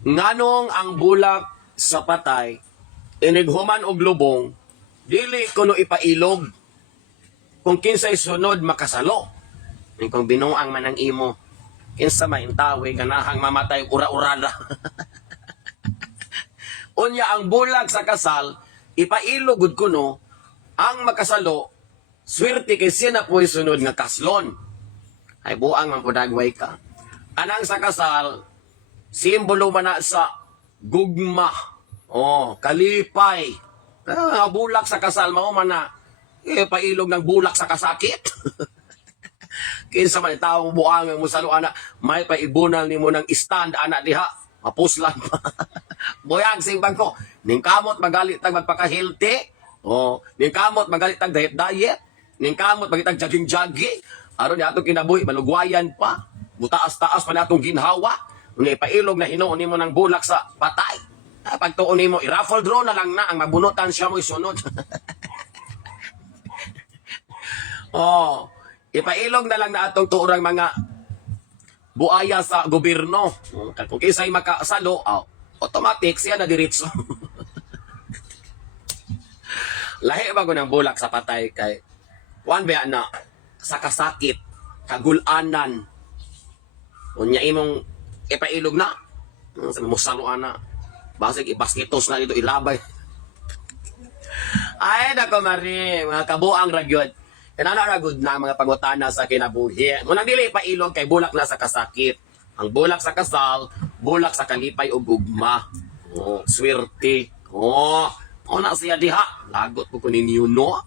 Nganong ang bulak sa patay, inighuman og lubong, dili kuno ipailog. Kung kinsay sunod makasalo. Kung binuang man ang imo, kinsa maintawi ganahang mamatay ura-urada. Unya ang bulag sa kasal, ipailog gud kuno ang makasalo, swerte kay siya na po'y sunod nga kaslon. Ay buang man pudagway ka. Anang sa kasal, simbolo man na sa gugma. Oh, kalipay. Bulak sa kasal, mao man na. Pailog ng bulak sa kasakit. Kinsa man taong buang mo sa ana, may paibunal nimo ng stand ana diha. Mapuslan pa. Boyang simbang ko, ning kamot magalit tag magpaka-healthy. Oh, ning kamot magalit tag diet. Ning kamot magitag jogging-jogging. Aron ni atong kinabuhi malugwayan pa. Butaas-taas pa natong ginhawa. Uni pailog na hinuon nimo ng bulak sa patay. Pagtuon nimo i-raffle draw na lang na ang mabunutan siya mo isunod. Oh, ipailog na lang na atong tuurang mga buaya sa gobyerno. Kung kisay makasalo, automatic siya na diretso. Lahi ba ko ng bulak sa patay kay one ba na sa kasakit, kagulanan. Unya imong ipailog na. Sa musaluan na. Basig ipaskitos na dito ilabay. Ay nako mari, mga kabuang ragyod. Nanaragod na mga pangutana sa kinabuhi. Munang dili pa ilog kay bulak na sa kasakit. Ang bulak sa kasal, bulak sa kalipay o gugma. Oh, swerte. Oh, na siya diha. Lagot ko kunin yun, no?